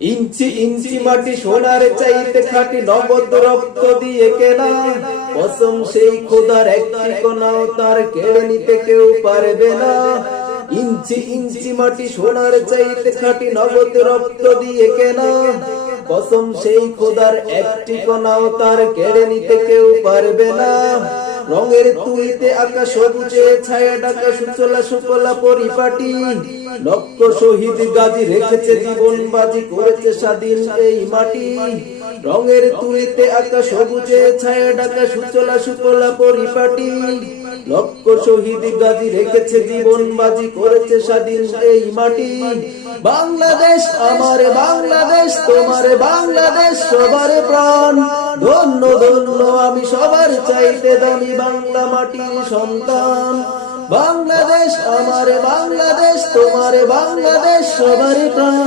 ইঞ্চি ইঞ্চি মাটি সোনার চাইতে খাঁটি, নগদ রক্ত দিয়ে কেনা। কসম সেই খোদার, একটি কণাও তার কেড়ে নিতে কেউ পারবে না। ইঞ্চি ইঞ্চি মাটি সোনার চাইতে খাঁটি, নগদ রক্ত দিয়ে কেনা। কসম সেই খোদার, একটি কণাও তার কেড়ে নিতে কেউ পারবে না। রঙের তুলিতে আঁকা সবুজে ছায়া ঢাকা সুচলা সুফলা পরিপাটি। লক্ষ শহীদ গাজী রেখেছে জীবন বাজি, করেছে স্বাধীন এই মাটি। রঙের তুলিতে আঁকা সবুজে ছায়া ঢাকা সুচলা সুফলা পরিপাটি। লক্ষ শহীদ গাজী রেখেছে জীবন বাজি, করেছে স্বাধীন এই মাটি। বাংলাদেশ আমার বাংলাদেশ, তোমার বাংলাদেশ সবার প্রাণ। ধন্য ধন্য আমি সবার চাইতে দামি বাংলা মাটির সন্তান। বাংলাদেশ আমার বাংলাদেশ, তোমার বাংলাদেশ সবার প্রাণ।